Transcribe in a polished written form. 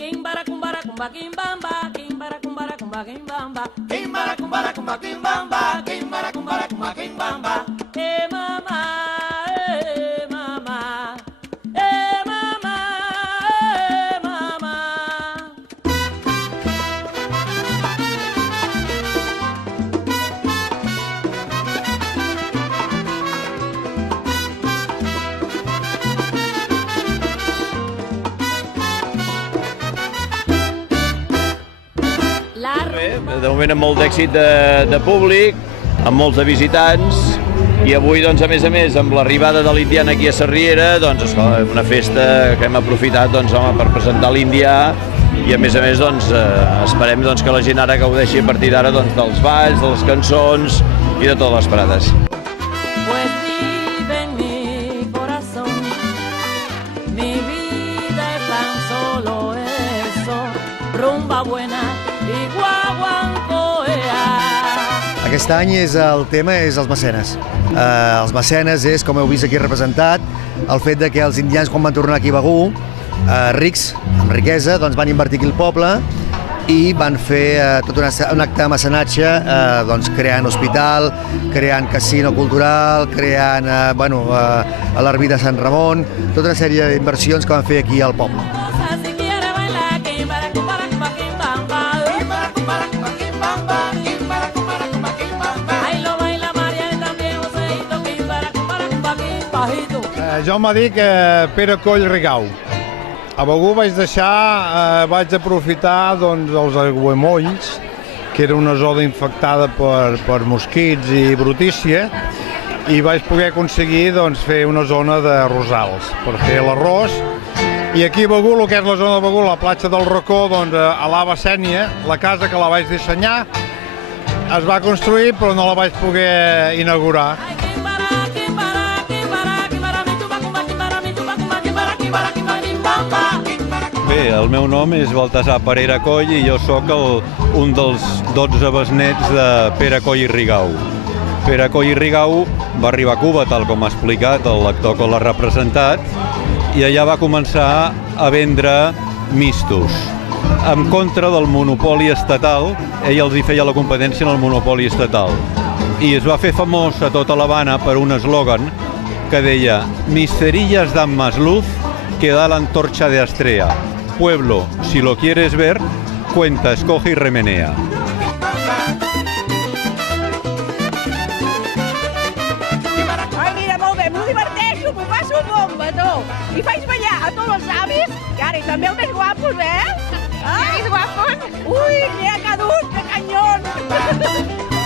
Kimbara kumbara kumba kimbamba, kimbara kumbara kumba kimbamba, kimbara kumbara kumba kimbamba, kimbara kumbara kumba kimbamba. Mama, mama, mama, mama. De moment amb molt d'èxit de públic, amb molts de visitants, i avui, doncs, a més, amb l'arribada de l'Indiana aquí a Sarriera, doncs, esclar, una festa que hem aprofitat, doncs, home, per presentar l'Indià, i a més, doncs, esperem doncs, que la gent ara gaudeixi a partir d'ara doncs, dels balls, de les cançons i de totes les parades. Pues vive en mi corazón, mi vida es tan solo eso, rumba buena i guaguancoea. Aquest any el tema és els mecenes. Els mecenes és, com heu vist aquí representat, el fet de que els indians, quan van tornar aquí a Begur, rics, amb riquesa, doncs van invertir aquí al poble i van fer tot un acte de mecenatge, doncs, creant hospital, creant casino cultural, creant l'Ermita de Sant Ramon, tota una sèrie d'inversions que van fer aquí al poble. Jo me dic Pere Coll Rigau. A Begur vaig aprofitar doncs, els aiguamolls, que era una zona infectada per mosquits i brutícia, i vaig poder aconseguir doncs, fer una zona de rosals per fer l'arròs. I aquí a Begur, el que és la zona de Begur, la platja del Racó, doncs, a l'Ava Sènia, la casa que la vaig dissenyar, es va construir però no la vaig poder inaugurar. Bé, el meu nom és Baltasar Parera Coll i jo sóc un dels 12 besnets de Pere Coll i Rigau. Pere Coll i Rigau va arribar a Cuba, tal com ha explicat el lector que l'ha representat, i allà va començar a vendre mistos. En contra del monopoli estatal, ell els hi feia la competència en el monopoli estatal. I es va fer famós a tota l'Havana per un eslògan que deia «Mis cerillas dan más luz que da la antorcha de Astrea. Pueblo, si lo quieres ver, cuenta, escoge y remenea». Ai, mira, molt bé, m'ho diverteixo, m'ho passo bomba, tu. I faig ballar a tots els avis, i ara i també els més guapos, eh? Ah, més guapos? Ui, que ha cadut, que canyons!